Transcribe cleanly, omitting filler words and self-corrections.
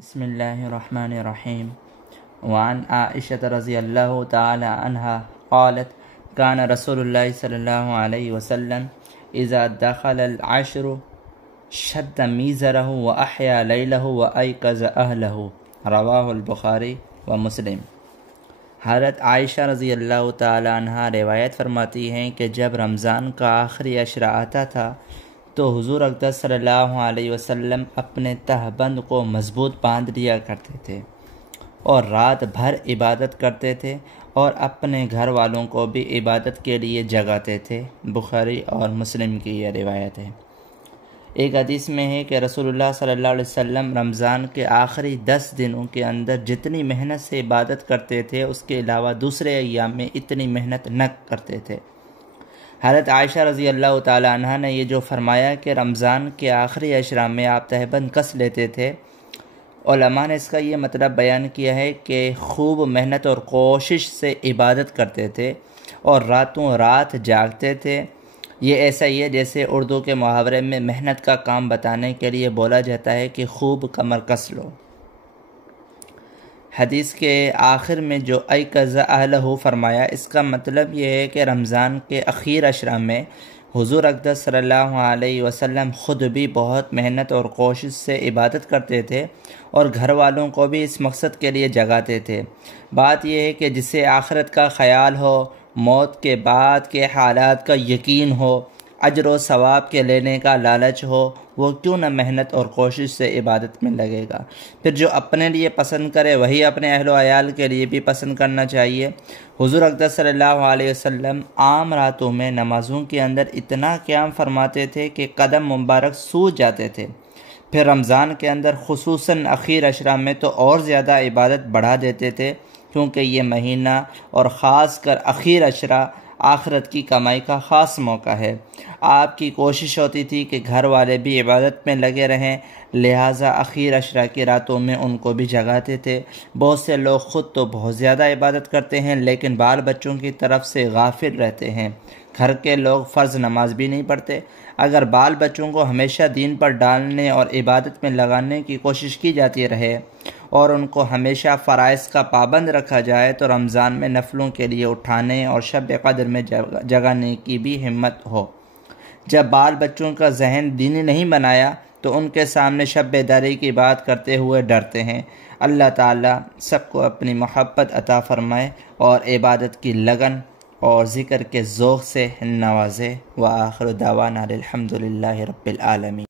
بسم الله الرحمن الرحيم. وعن عائشة رضي الله تعالى عنها قالت كان رسول الله صلى الله عليه وسلم إذا دخل العشر شد ميزره وأحيا ليله وأيقظ أهله. رواہ البخاری و مسلم۔ حضرت عائشہ رضی اللہ تعالی عنہ روایت فرماتی ہیں کہ جب رمضان کا آخری عشرہ آتا تھا تو حضور اقدس صلی اللہ علیہ وسلم اپنے تہبند کو مضبوط باندھ لیا کرتے تھے اور رات بھر عبادت کرتے تھے اور اپنے گھر والوں کو بھی عبادت کے لیے جگاتے تھے۔ بخاری اور مسلم کی یہ روایت ہے۔ ایک حدیث میں ہے کہ رسول اللہ صلی اللہ علیہ وسلم رمضان کے آخری 10 دنوں کے اندر جتنی محنت سے عبادت کرتے تھے اس کے علاوہ دوسرے ایام میں اتنی محنت نہ کرتے تھے۔ حضرت عائشہ رضی اللہ تعالی عنہ نے یہ جو فرمایا کہ رمضان کے آخری عشرہ میں آپ تہبند کس لیتے تھے، علماء نے اس کا یہ مطلب بیان کیا ہے کہ خوب محنت اور کوشش سے عبادت کرتے تھے اور راتوں رات جاگتے تھے۔ یہ ایسا ہی ہے جیسے اردو کے محاورے میں محنت کا کام بتانے کے لیے بولا جاتا ہے کہ خوب کمر کس لو۔ حدیث کے آخر میں جو ایقظ اہلہ فرمایا، اس کا مطلب یہ ہے کہ رمضان کے اخیر عشرہ میں حضور اقدس صلی اللہ علیہ وسلم خود بھی بہت محنت اور کوشش سے عبادت کرتے تھے اور گھر والوں کو بھی اس مقصد کے لیے جگاتے تھے۔ بات یہ ہے کہ جسے آخرت کا خیال ہو، موت کے بعد کے حالات کا یقین ہو، اجر و ثواب کے لینے کا لالچ ہو، وہ کیوں نہ محنت اور کوشش سے عبادت میں لگے گا۔ پھر جو اپنے لیے پسند کرے وہی اپنے اہل و عیال کے لیے بھی پسند کرنا چاہیے۔ حضور اقدس صلی اللہ علیہ وسلم عام راتوں میں نمازوں کے اندر اتنا قیام فرماتے تھے کہ قدم مبارک سوج جاتے تھے۔ پھر رمضان کے اندر خصوصاً اخیر عشرہ میں تو اور زیادہ عبادت بڑھا دیتے تھے، کیونکہ یہ مہینہ اور خاص کر اخیر عشرہ آخرت کی کمائی کا خاص موقع ہے۔ آپ کی کوشش ہوتی تھی کہ گھر والے بھی عبادت میں لگے رہیں، لہٰذا اخیر عشرہ کی راتوں میں ان کو بھی جگاتے تھے۔ بہت سے لوگ خود تو بہت زیادہ عبادت کرتے ہیں لیکن بال بچوں کی طرف سے غافل رہتے ہیں۔ گھر کے لوگ فرض نماز بھی نہیں پڑھتے۔ اگر بال بچوں کو ہمیشہ دین پر ڈالنے اور عبادت میں لگانے کی کوشش کی جاتی رہے اور ان کو ہمیشہ فرائض کا پابند رکھا جائے تو رمضان میں نفلوں کے لیے اٹھانے اور شب قدر میں جگانے کی بھی ہمت ہو۔ جب بال بچوں کا ذہن دینی نہیں بنایا تو ان کے سامنے شب بیداری کی بات کرتے ہوئے ڈرتے ہیں۔ اللہ تعالیٰ سب کو اپنی محبت عطا فرمائے اور عبادت کی لگن اور ذکر کے ذوق سے نوازے۔ وآخر دعوانا الحمدللہ رب العالمین۔